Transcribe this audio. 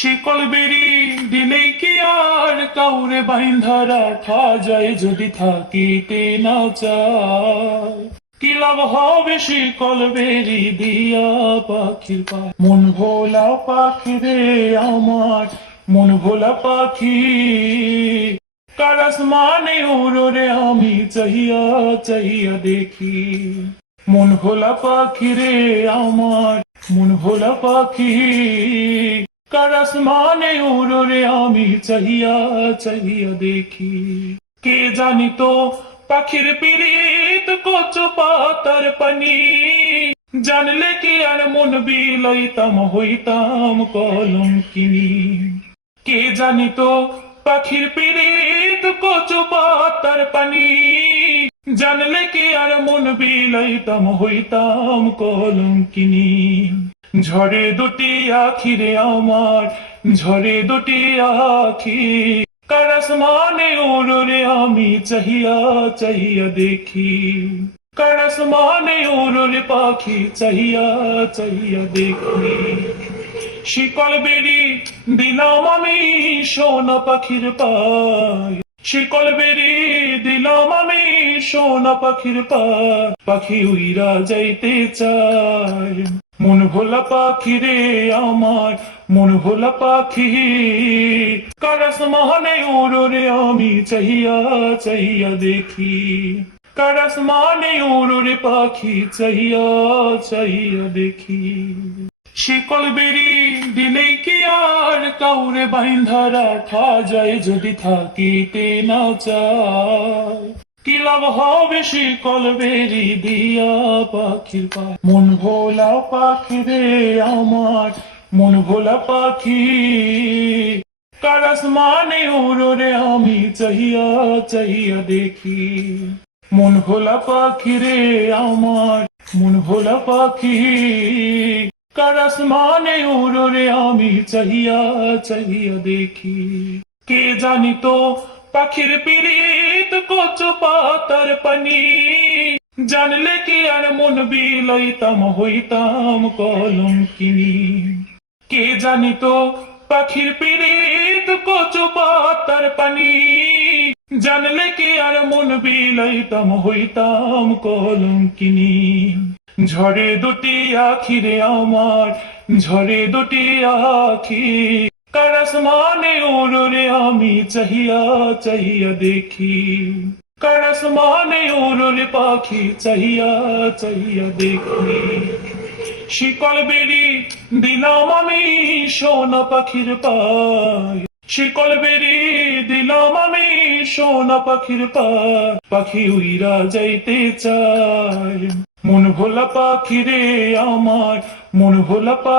শিকল বেরি দিলেই কি আর কাউরে বাইন্ধা রাখা যায়, যদি থাকিতে না চায় কি লাভ হবে শিকল বেরি দিয়া পাখির পায়। মন ভোলা পাখি রে আমার, মন ভোলা পাখি, কার আসমানে উড়ো রে আমি চাহিয়া চাহিয়া দেখি। মন ভোলা পাখি রে আমার, মন ভোলা পাখি, কার আসমানে উড়ো রে আমি চাহিয়া চাহিয়া দেখি। কে জানিত পাখির পিরিত কচু পাতার পানি, জানলে কি আর মন বিলাইতাম হইতাম কলঙ্কিনী। কে জানিত পাখির পিরিত কচু পাতার পানি, জানলে কি আর মন বিলাইতাম হইতাম কলঙ্কিনী। ঝরে দুটি আখি রে আমার, ঝরে দুটি আখি, কার আসমানে উড়ো রে আমি চাহিয়া চাহিয়া দেখি। কার আসমানে উড়ো রে পাখি চাহিয়া চাহিয়া দেখি। শিকল বেরি দিলাম আমি সোনা পাখির পায়, শিকল বেরি দিলাম আমি সোনা পাখির পায়। পাখি উইরা যাইতে চায়, মন ভোলা পাখি রে আমার, মন ভোলা পাখি, কার আসমানে উড়ো রে আমি চাহিয়া চাহিয়া দেখি। কার আসমানে উড়ো রে পাখি চাহিয়া চাহিয়া দেখি। শিকল বেরি দিলেই কি আর কাউরে বাইন্ধা রাখা যায়, যদি থাকিতে না চায় কি লাভ হবে শিকল বেরি দিয়া পাখির পায়। মন ভোলা পাখি রে আমার, মন ভোলা পাখি, কার আসমানে উড়ো রে আমি চাহিয়া চাহিয়া দেখি। মন ভোলা পাখি রে আমার, মন ভোলা পাখি, কার আসমানে উড়ো রে আমি চাহিয়া চাহিয়া দেখি। কে জানিত পাখির পিরিত কচু পাতার পানি, জানলে কি আর মন বিলাইতাম হইতাম কলঙ্কিনী। কে জানিত পাখির পিরিত কচু পাতার পানি, জানলে কি আর মন বিলাইতাম হইতাম কলঙ্কিনী। ঝরে দুটি আখি রে আমার, ঝরে দুটি আখি, কার আসমানে উড়ো রে আমি চাহিয়া চাহিয়া দেখি। কার আসমানে উড়ো রে পাখি চাহিয়া চাহিয়া দেখি। শিকল বেরি দিলাম আমি সোনা পাখির পায়, শিকল বেরি দিলাম আমি সোনা পাখির পায়। পাখি উইরা যাইতে চায়, মন ভোলা পাখি রে আমার, মন ভোলা পাখি।